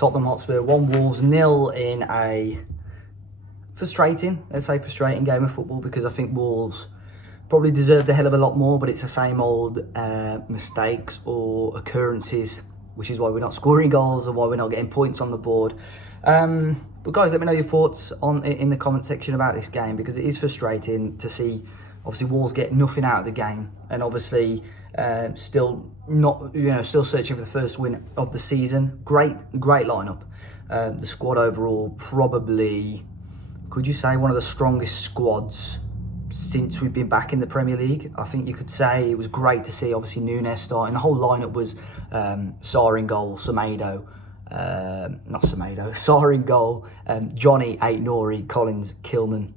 Tottenham Hotspur 1 Wolves 0 in a frustrating game of football, because I think Wolves probably deserved a hell of a lot more, but it's the same old mistakes or occurrences, which is why we're not scoring goals and why we're not getting points on the board. But guys, let me know your thoughts in the comment section about this game, because it is frustrating to see obviously Wolves get nothing out of the game, and obviously still searching for the first win of the season. Great lineup. The squad overall, probably, could you say, one of the strongest squads since we've been back in the Premier League. I think you could say it was great to see obviously Núñez starting. The whole lineup was Sarr in goal, Sarr in goal, Johnny, Ait-Nouri, Collins, Kilman.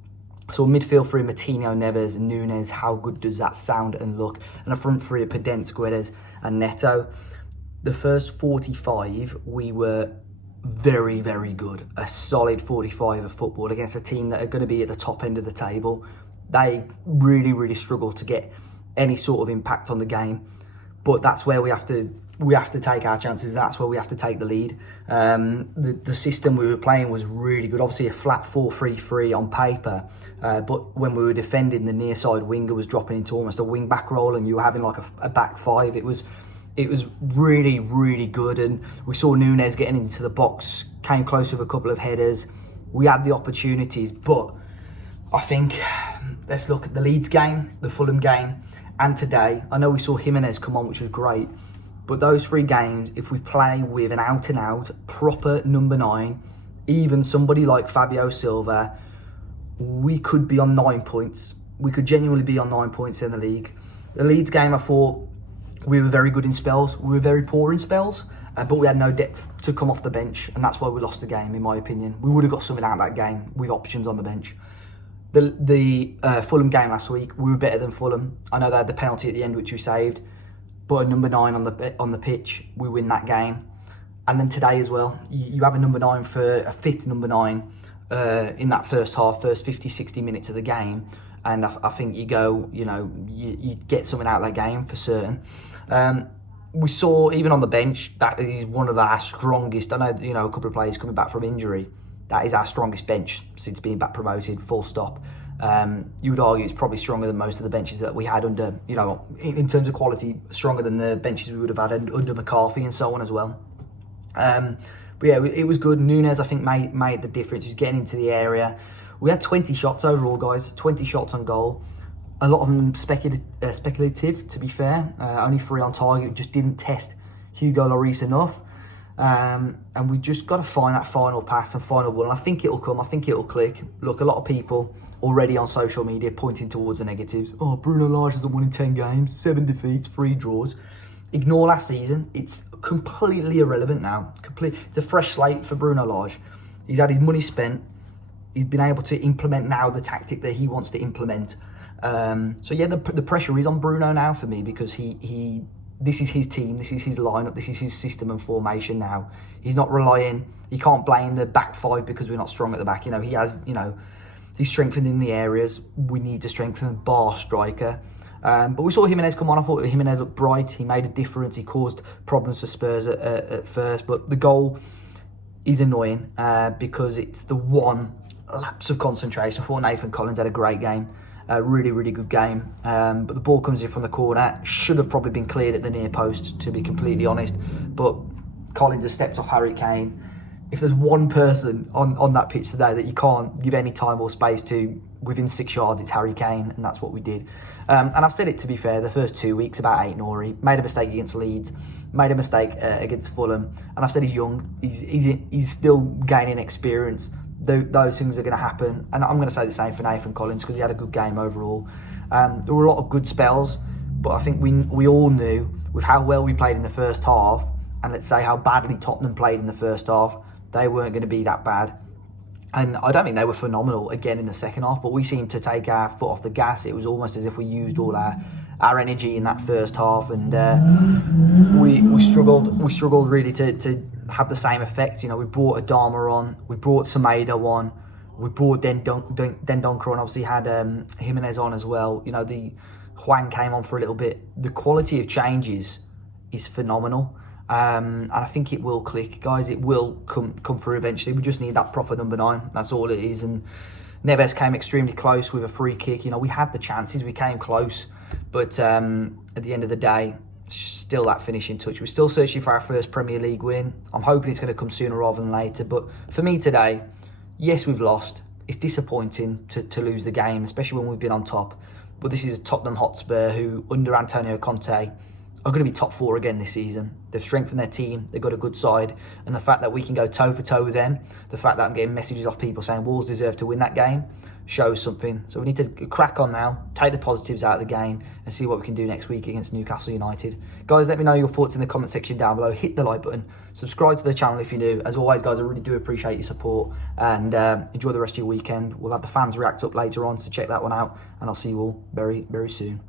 So midfield three, Matinho, Neves, Núñez. How good does that sound and look? And a front three of Podence, Guedes and Neto. The first 45, we were very, very good. A solid 45 of football against a team that are going to be at the top end of the table. They really, really struggle to get any sort of impact on the game. But that's where we have to take our chances. That's where we have to take the lead. The system we were playing was really good. Obviously a flat 4-3-3 on paper, but when we were defending, the near side winger was dropping into almost a wing back role, and you were having like a back five. It was really, really good, and we saw Núñez getting into the box, came close with a couple of headers. We had the opportunities, but I think let's look at the Leeds game, the Fulham game, and today. I know we saw Jimenez come on, which was great. But those three games, if we play with an out-and-out, proper number 9, even somebody like Fabio Silva, we could be on 9 points. We could genuinely be on 9 points in the league. The Leeds game, I thought we were very good in spells. We were very poor in spells, but we had no depth to come off the bench, and that's why we lost the game, in my opinion. We would have got something out of that game with options on the bench. The Fulham game last week, we were better than Fulham. I know they had the penalty at the end, which we saved. But a number 9 on the pitch, we win that game. And then today as well, you have a number 9 for a fit number 9 in that first half, first 50, 60 minutes of the game. And I think you get something out of that game for certain. We saw, even on the bench, that is one of our strongest. I know, a couple of players coming back from injury. That is our strongest bench since being back promoted, full stop. You would argue it's probably stronger than most of the benches that we had under, in terms of quality, stronger than the benches we would have had under McCarthy and so on as well. But yeah, it was good. Núñez, I think, made the difference. He was getting into the area. We had 20 shots overall, guys. 20 shots on goal. A lot of them speculative, to be fair. Only 3 on target. We just didn't test Hugo Lloris enough. And we just got to find that final pass and final ball. And I think it'll come. I think it'll click. Look, a lot of people already on social media pointing towards the negatives. Oh, Bruno Lage hasn't won in 10 games, 7 defeats, 3 draws. Ignore last season. It's completely irrelevant now. It's a fresh slate for Bruno Lage. He's had his money spent. He's been able to implement now the tactic that he wants to implement. So yeah, the pressure is on Bruno now for me, because this is his team, this is his lineup, this is his system and formation now. He's not relying, he can't blame the back 5 because we're not strong at the back. He has, he's strengthening the areas we need to strengthen, bar striker. But we saw Jimenez come on. I thought Jimenez looked bright. He made a difference. He caused problems for Spurs at first. But the goal is annoying because it's the one lapse of concentration. I thought Nathan Collins had a great game. Really, really good game. But the ball comes in from the corner. Should have probably been cleared at the near post, to be completely honest. But Collins has stepped off Harry Kane. If there's one person on that pitch today that you can't give any time or space to within 6 yards, it's Harry Kane, and that's what we did. And I've said it, to be fair, the first 2 weeks about Ait-Nouri. Made a mistake against Leeds, made a mistake against Fulham, and I've said he's young. He's still gaining experience. Those things are going to happen, and I'm going to say the same for Nathan Collins, because he had a good game overall. There were a lot of good spells, but I think we all knew with how well we played in the first half, and let's say how badly Tottenham played in the first half, they weren't going to be that bad. And I don't think they were phenomenal again in the second half, but we seemed to take our foot off the gas. It was almost as if we used all our energy in that first half, and we struggled really to have the same effect. We brought Adama on, we brought Semedo on, we brought Dendoncker on, obviously had Jimenez on as well. The Juan came on for a little bit. The quality of changes is phenomenal. And I think it will click, guys. It will come through eventually. We just need that proper number 9. That's all it is. And Neves came extremely close with a free kick. You know, we had the chances. We came close. But at the end of the day, still that finishing touch. We're still searching for our first Premier League win. I'm hoping it's going to come sooner rather than later. But for me today, yes, we've lost. It's disappointing to lose the game, especially when we've been on top. But this is a Tottenham Hotspur who, under Antonio Conte, are going to be top 4 again this season. They've strengthened their team. They've got a good side. And the fact that we can go toe-for-toe with them, the fact that I'm getting messages off people saying Wolves deserve to win that game, shows something. So we need to crack on now, take the positives out of the game, and see what we can do next week against Newcastle United. Guys, let me know your thoughts in the comment section down below. Hit the like button. Subscribe to the channel if you're new. As always, guys, I really do appreciate your support. And enjoy the rest of your weekend. We'll have the fans react up later on, so check that one out. And I'll see you all very, very soon.